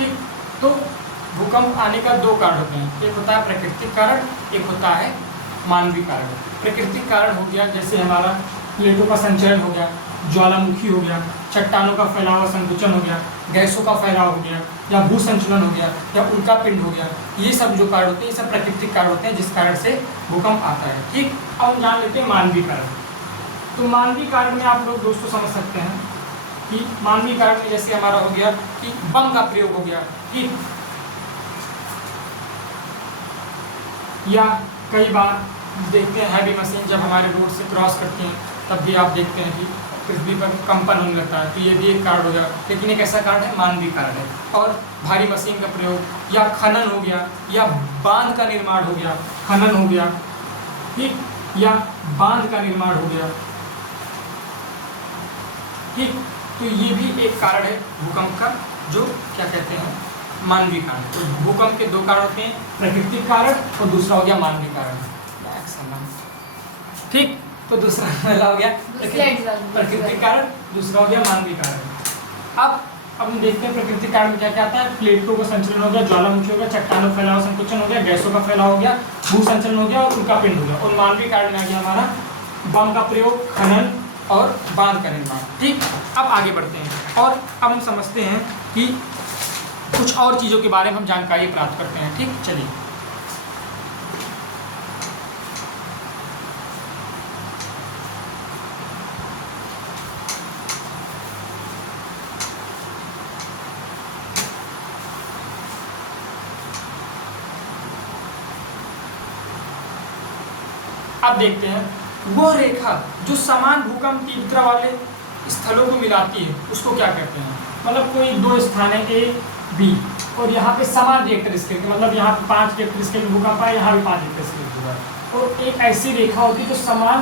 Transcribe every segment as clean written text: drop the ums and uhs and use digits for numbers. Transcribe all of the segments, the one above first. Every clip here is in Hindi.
ठीक, तो भूकंप आने का दो कारण होते हैं, एक होता है प्राकृतिक कारण, एक होता है मानवीय कारण। प्राकृतिक कारण हो गया जैसे हमारा प्लेटों का संचरण हो गया, ज्वालामुखी हो गया, चट्टानों का फैलाव संकुचन हो गया, गैसों का फैलाव हो गया, या भू संचलन हो गया, या उल्का पिंड हो गया। ये सब जो कारण होते हैं ये सब प्राकृतिक कारण होते हैं जिस कारण से भूकंप आता है। ठीक, अब हम जान लेते हैं मानवीय कारण। तो मानवीय कारण में आप लोग दोस्तों समझ सकते हैं कि मानवीय कारण में जैसे हमारा हो गया कि बम का प्रयोग हो गया, ठीक, या कई बार देखते हैं हैवी मशीन जब हमारे रोड से क्रॉस करती हैं तब भी आप देखते हैं कि पृथ्वी पर कंपन होने लगता है, तो ये भी एक कारण हो गया, लेकिन एक ऐसा कारण है मानवीय कारण है। और भारी मशीन का प्रयोग या खनन हो गया, या बांध का निर्माण हो गया, खनन हो गया, ठीक, या बांध का निर्माण हो गया, ठीक, तो ये भी एक कारण है भूकंप का, जो क्या कहते हैं मानवीय कारण। तो भूकंप के दो कारण होते हैं, प्राकृतिक कारण और दूसरा हो गया मानवीय कारण। ठीक, तो दूसरा पहला हो गया प्राकृतिक कारण, दूसरा हो गया मानवीय कारण। अब हम देखते हैं प्राकृतिक कारण में क्या क्या आता है। प्लेटों का संचलन हो गया, ज्वालामुखी हो गया, चट्टानों फैलाव संकुचन हो गया, गैसों का फैलाव हो गया, भू संचलन हो गया और उल्का पिंड हो गया। और मानवीय कारण में आ गया हमारा बम का प्रयोग, खनन और बांध का निर्माण। ठीक, अब आगे बढ़ते हैं और अब हम समझते हैं कि कुछ और चीज़ों के बारे में हम जानकारी प्राप्त करते हैं। ठीक, चलिए अब देखते हैं वो रेखा जो समान भूकंप तीव्रता वाले स्थलों को मिलाती है उसको क्या कहते हैं। मतलब कोई दो स्थान है ए बी और यहाँ पे समान रिएक्टर स्केल, मतलब यहाँ पे 5 रिएक्टर स्केल भूकंप आया, यहाँ भी 5 रिएक्टर स्केल हुआ, और एक ऐसी रेखा होती है जो समान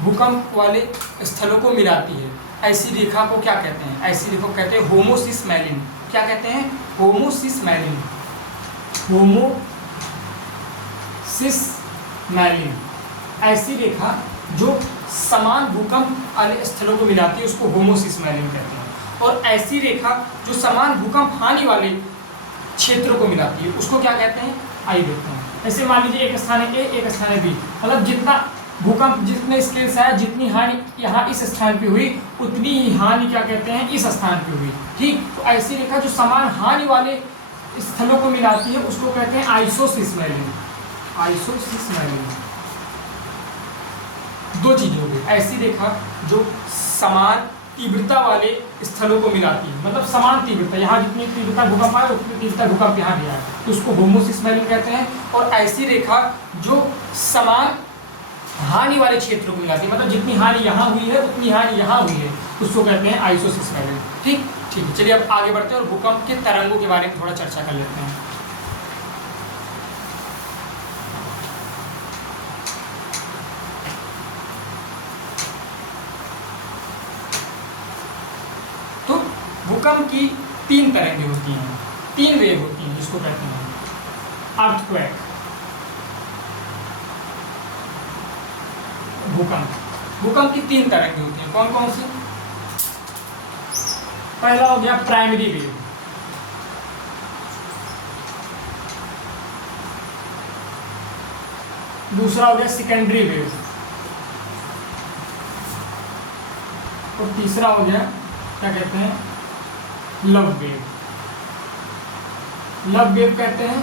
भूकंप वाले स्थलों को मिलाती है। ऐसी रेखा को क्या कहते हैं? ऐसी रेखा को कहते हैं होमोसिसमैलिन। क्या कहते हैं? होमोसिसमैलिन। होमोसिसमैलिन ऐसी रेखा जो समान भूकंप वाले स्थलों को मिलाती है उसको होमोसिसमैलिन कहते हैं। और ऐसी रेखा जो समान भूकंप हानि वाले क्षेत्रों को मिलाती है उसको क्या कहते हैं? आइए देखते हैं। ऐसे मान लीजिए एक स्थान है ए, एक स्थान है बी, मतलब जितना भूकंप जितने स्केल से आया, जितनी हानि यहाँ इस स्थान पे हुई उतनी ही हानि क्या कहते हैं इस स्थान पे हुई। ठीक, तो ऐसी रेखा जो समान हानि वाले स्थलों को मिलाती है उसको कहते हैं आइसोसिसमैलिन। आइसोसिसमैलिन दो चीजें हो गई, ऐसी रेखा जो समान तीव्रता वाले स्थलों को मिलाती है, मतलब समान तीव्रता, यहाँ जितनी तीव्रता भूकंप आया उतनी तीव्रता भूकंप यहाँ भी आया, तो उसको होमोसिसमैलिन कहते हैं। और ऐसी रेखा जो समान हानि वाले क्षेत्रों को मिलाती है, मतलब जितनी हानि यहाँ हुई है उतनी हानि यहाँ हुई है, उसको कहते हैं आइसोसिसमैलिन। ठीक ठीक है, चलिए अब आगे बढ़ते हैं और भूकंप के तरंगों के बारे में थोड़ा चर्चा कर लेते हैं। भूकंप की 3 तरंगें होती हैं, 3 वेव होती हैं जिसको कहते हैं अर्थक्वेक। भूकंप की 3 तरंगें होती हैं, कौन कौन सी? पहला हो गया प्राइमरी वेव, दूसरा हो गया सेकेंडरी वेव, और तीसरा हो गया क्या कहते हैं लव वेव। लव वेव कहते हैं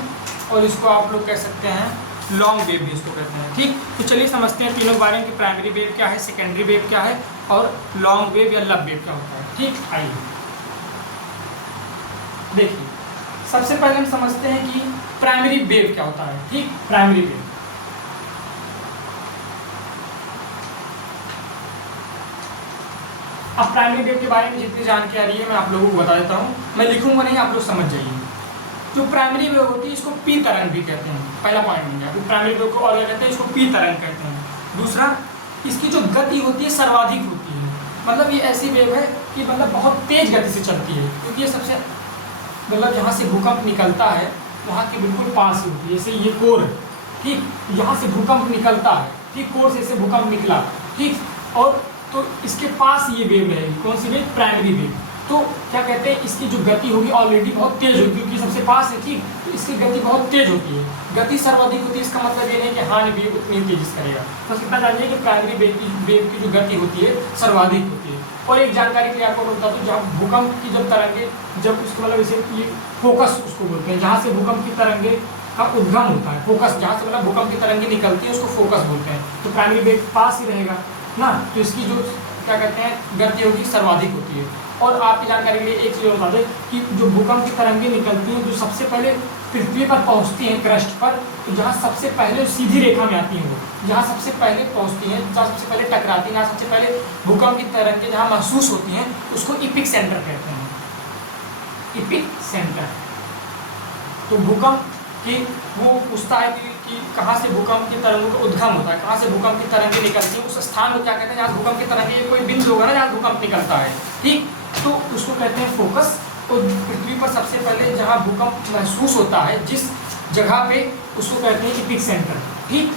और इसको आप लोग कह सकते हैं लॉन्ग वेव भी इसको कहते हैं। ठीक, तो चलिए समझते हैं तीनों के बारे में कि प्राइमरी वेव क्या है, सेकेंडरी वेव क्या है और लॉन्ग वेव या लव वेव क्या होता है। ठीक, आइए देखिए, सबसे पहले हम समझते हैं कि प्राइमरी वेव क्या होता है। ठीक, प्राइमरी वेव अब प्राइमरी वेव के बारे में जितनी जानकारी है मैं आप लोगों को बता देता हूँ, मैं लिखूंगा नहीं, आप लोग समझ जाइए। जो प्राइमरी वेव होती है इसको पी तरंग भी कहते हैं, पहला पॉइंट बन गया। तो प्राइमरी वेव को और कहते हैं इसको पी तरंग कहते हैं। दूसरा, इसकी जो गति होती है सर्वाधिक होती है, मतलब ये ऐसी वेव है कि मतलब बहुत तेज गति से चलती है, क्योंकि ये सबसे मतलब जहाँ से भूकंप निकलता है वहाँ के बिल्कुल पास ही होती है। जैसे ये कोर है, ठीक, यहाँ से भूकंप निकलता है, ठीक, कोर से भूकंप निकला, ठीक, और तो इसके पास ये वेव रहेगी। कौन सी वेव? Primary wave. तो क्या कहते हैं, इसकी जो गति होगी ऑलरेडी बहुत तेज होगी, क्योंकि सबसे पास है, ठीक, तो इसकी गति बहुत तेज होती है। गति सर्वाधिक होती है, इसका मतलब ये नहीं कि हानि भी उतनी तेजी से करेगा। बस इतना जानिए कि प्राइमरी वेव की जो गति होती है सर्वाधिक होती है। और एक जानकारी के लिए आपको बता दूं, जब भूकंप की जब तरंगे, जब उसको मतलब इसे ये फोकस उसको बोलते हैं, जहाँ से भूकंप की तरंगे का उद्गम होता है, फोकस जहाँ से मतलब भूकंप की तरंगे निकलती है उसको फोकस बोलते हैं। तो प्राइमरी वेव पास ही रहेगा ना, तो इसकी जो क्या कहते हैं गति होगी सर्वाधिक होती है। और आपकी जानकारी के लिए एक चीज़ और बता दें कि जो भूकंप की तरंगे निकलती हैं, जो सबसे पहले पृथ्वी पर पहुंचती हैं क्रस्ट पर, तो जहाँ सबसे पहले सीधी रेखा में आती हैं, वो जहाँ सबसे पहले पहुंचती हैं, जहाँ सबसे पहले टकराती हैं, जहाँ सबसे पहले भूकंप की तरंगे जहाँ महसूस होती हैं, उसको इपिक सेंटर कहते हैं, इपिक सेंटर। तो भूकंप कि वो पूछता है कि कहाँ से भूकंप की तरंगों का उद्गम होता है, कहाँ से भूकंप की तरंगें निकलती हैं, उस स्थान को क्या कहते हैं जहाँ भूकंप की तरंगें, ये कोई बिंदु होगा ना जहाँ भूकंप निकलता है, ठीक, तो उसको कहते हैं फोकस। तो पृथ्वी पर सबसे पहले जहाँ भूकंप महसूस होता है जिस जगह पे, उसको कहते हैं इपिक सेंटर, ठीक।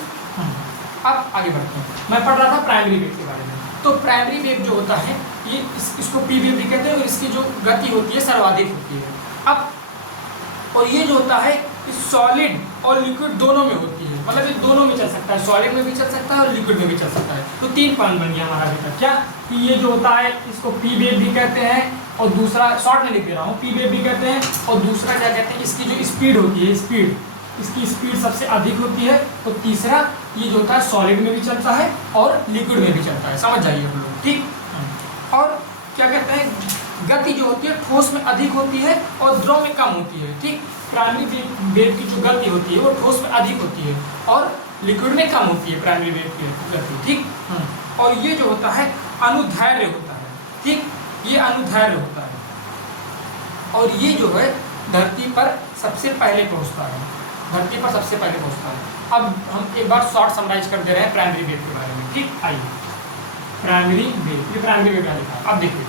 अब आगे बढ़ते हैं, मैं पढ़ रहा था प्राइमरी वेव के बारे में। तो प्राइमरी वेव जो होता है ये इसको पी वेव भी कहते हैं, और इसकी जो गति होती है सर्वाधिक होती है। अब और ये जो होता है सॉलिड और लिक्विड दोनों में होती है, मतलब ये दोनों में चल सकता है, सॉलिड में भी चल सकता है और लिक्विड में भी चल सकता है। तो 3 पॉइंट बन गया हमारा अभी तक, क्या कि ये जो होता है इसको पी वेव भी कहते हैं, और दूसरा शॉर्ट में लिख दे रहा हूँ, पी वेव भी कहते हैं, और दूसरा क्या कहते हैं इसकी जो स्पीड होती है, स्पीड, इसकी स्पीड सबसे अधिक होती है। तो तीसरा ये जो होता है सॉलिड में भी चलता है और लिक्विड में भी चलता है, समझ जाइए हम लोग, ठीक। और क्या कहते हैं गति जो होती है ठोस में अधिक होती है और द्रव में कम होती है, ठीक। प्राइमरी वेव की जो गति होती है वो ठोस में अधिक होती है और लिक्विड में कम होती है प्राइमरी वेव की गति, ठीक। और ये जो होता है अनुदैर्घ्य होता है, ठीक, ये अनुदैर्घ्य होता है। और ये जो है धरती पर सबसे पहले पहुंचता है, धरती पर सबसे पहले पहुंचता है। अब हम एक बार शॉर्ट समराइज कर दे रहे हैं प्राइमरी वेव के बारे में, ठीक। आइए प्राइमरी वेव, ये प्राइमरी वेव का लिखा। अब देखिए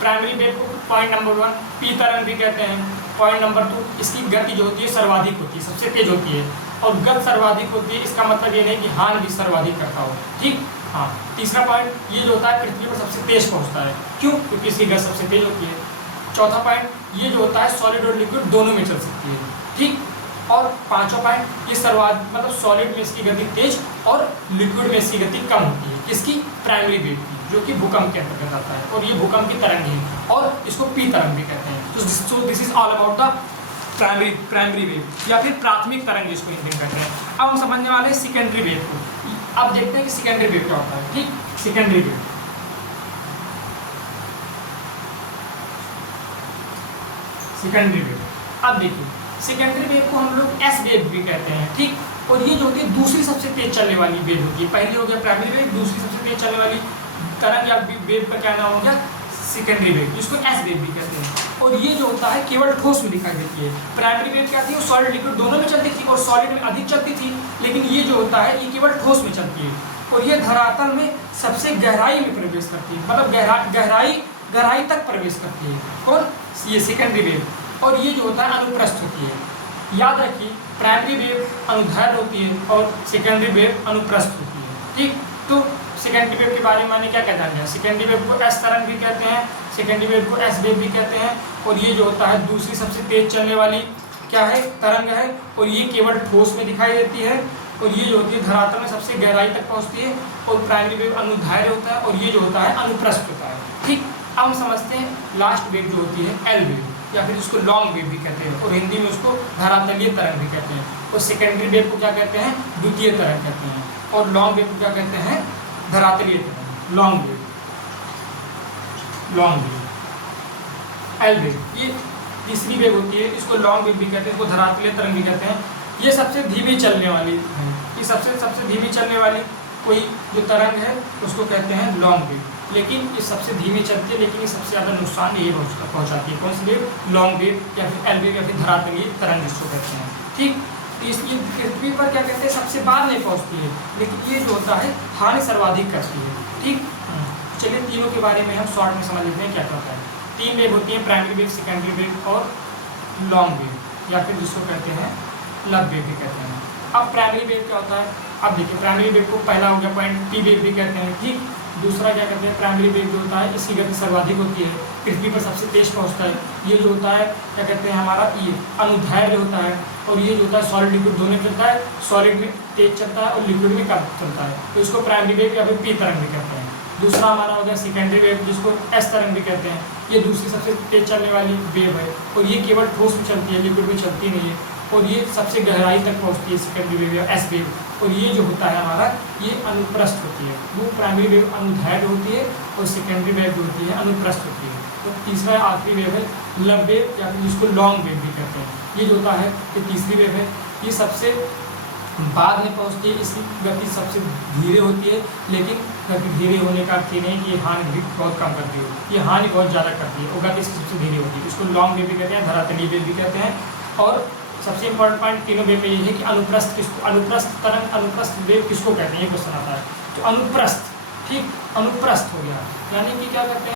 प्राइमरी वेव को पॉइंट नंबर 1 पी तरंग भी कहते हैं, पॉइंट नंबर 2 इसकी गति जो होती है सर्वाधिक होती है, सबसे तेज होती है, और गति सर्वाधिक होती है, इसका मतलब ये नहीं कि हानि भी सर्वाधिक करता हो, ठीक। हाँ, तीसरा पॉइंट ये जो होता है पृथ्वी पर सबसे तेज पहुंचता है, क्यों, क्योंकि इसकी गति सबसे तेज होती है। चौथा पॉइंट ये जो होता है सॉलिड और लिक्विड दोनों में चल सकती है, ठीक। और पांचवा पॉइंट ये सर्वाधिक मतलब सॉलिड में इसकी गति तेज और लिक्विड में इसकी गति कम होती है, किसकी, प्राइमरी वेव की, जो कि भूकंप के अंतर्गत आता है, और ये भूकंप की तरंग है और इसको पी तरंग भी कहते हैं। तो this is all about the primary wave या फिर प्राथमिक तरंग जिसको हिंदी में कहते हैं। अब हम समझने वाले हैं सेकेंडरी वेव को। अब देखते हैं कि सेकेंडरी वेव क्या होता है, ठीक। सेकेंडरी वेव, सेकेंडरी वेव, अब देखिए सेकेंडरी वेव को हम लोग एस वेव भी कहते हैं, ठीक। और ये जो होती है दूसरी सबसे तेज चलने वाली वेव होती है, पहली हो गया प्राइमरी वेव, दूसरी सबसे तेज चलने वाली तरंग या वेव का क्या नाम हो गया, सेकेंडरी वेव, जिसको एस वेव भी कहते हैं। और ये जो होता है केवल ठोस में दिखाई देती है। प्राइमरी वेव क्या थी, वो सॉलिड लिक्विड दोनों में चलती थी और सॉलिड में अधिक चलती थी, लेकिन ये जो होता है ये केवल ठोस में चलती है, और ये धरातल में सबसे गहराई में प्रवेश करती है, मतलब गहराई तक प्रवेश करती है, कौन, ये सेकेंडरी वेव। और ये जो होता है अनुप्रस्थ होती है। याद रखिए प्राइमरी वेव अनुदैर्घ्य होती है और सेकेंडरी वेव अनुप्रस्थ होती है, ठीक। तो सेकेंडरी वेव के बारे में मैंने क्या क्या जान लिया, सेकेंडरी वेव को एस तरंग भी कहते हैं, सेकेंडरी वेव को एस वेव भी कहते हैं, और ये जो होता है दूसरी सबसे तेज चलने वाली क्या है, तरंग है, और ये केवल ठोस में दिखाई देती है, और ये जो होती है धरातल में सबसे गहराई तक पहुंचती है, और प्राइमरी वेव अनुदैर्घ्य होता है, और ये जो होता है अनुप्रस्थ होता है, ठीक। अब हम समझते हैं लास्ट वेव जो होती है एल वेव, या फिर उसको लॉन्ग वेव भी कहते हैं, और हिंदी में उसको धरातलीय तरंग भी कहते हैं। और सेकेंडरी वेव को क्या कहते हैं, द्वितीय तरंग कहते हैं, और लॉन्ग वेव को क्या कहते हैं, धरातलीय तरंग, long wave, long wave. L wave ये तीसरी वेव होती है, इसको लॉन्ग वेव भी कहते हैं, इसको धरातलीय तरंग भी कहते हैं। ये सबसे धीमी चलने वाली है, ये सबसे धीमी चलने वाली कोई जो तरंग है उसको कहते हैं लॉन्ग वेव, लेकिन ये सबसे धीमी चलती है, लेकिन ये सबसे ज़्यादा नुकसान ये पहुँचाती है, कौन सी वेव, लॉन्ग वेव या फिर एल वेव या फिर धरातलीय तरंग जिसको कहते हैं, ठीक। इसलिए पृथ्वी पर क्या कहते हैं सबसे बाद नहीं पहुँचती है, लेकिन ये जो होता है हानि सर्वाधिक करती है, ठीक। चलिए तीनों के बारे में हम शॉर्ट में समझ लेते हैं क्या क्या होता है। 3 वेव होती हैं, प्राइमरी वेव, सेकेंडरी वेव और लॉन्ग वेव, या फिर जिसको कहते हैं लब वेव भी कहते हैं। अब प्राइमरी वेव क्या होता है, अब देखिए प्राइमरी वेव को पहला हो गया पॉइंट पी वेव भी कहते हैं, ठीक। दूसरा क्या कहते हैं प्राइमरी वेव जो होता है इसकी गति सर्वाधिक होती है, पृथ्वी पर सबसे तेज पहुंचता है। ये जो होता है क्या कहते हैं हमारा ये अनुदैर्ध्य होता है, और ये जो होता है सॉलिड लिक्विड दोनों में चलता है, सॉलिड में तेज चलता है और लिक्विड में कम चलता है, तो इसको प्राइमरी वेव या फिर पी तरंग भी कहते हैं। दूसरा हमारा हो गया सेकेंडरी वेव जिसको एस तरंग भी कहते हैं, ये दूसरी सबसे तेज चलने वाली वेव है, और ये केवल ठोस में चलती है, लिक्विड में चलती नहीं है, और ये सबसे गहराई तक पहुंचती है सेकेंडरी वेव या एस वेव। और ये जो होता है हमारा ये अनुप्रस्थ होती है, वो प्राइमरी वेव अनुदैर्ध्य होती है और सेकेंडरी वेव जो होती है अनुप्रस्थ होती है। तो तीसरा आखिरी वेव है लब वेव या फिर जिसको लॉन्ग वेव भी कहते हैं। ये जो होता है ये तीसरी वेव है, ये सबसे बाद में पहुँचती है, इसकी गति सबसे धीरे होती है, लेकिन गति धीरे होने का अर्थ ये नहीं कि ये हानि भी बहुत कम करती है, ये हानि बहुत ज़्यादा करती है, और गति इसकी सबसे धीरे होती है, इसको लॉन्ग वेव भी कहते हैं, धरातलीय वेव भी कहते हैं। और सबसे इंपॉर्टेंट पॉइंट तीनों वेव में ये है कि अनुप्रस्थ किसको, अनुप्रस्थ तरंग अनुप्रस्थ वेव किसको कहते हैं, ये क्वेश्चन आता है। तो अनुप्रस्थ, ठीक अनुप्रस्थ हो गया, यानी कि क्या कहते हैं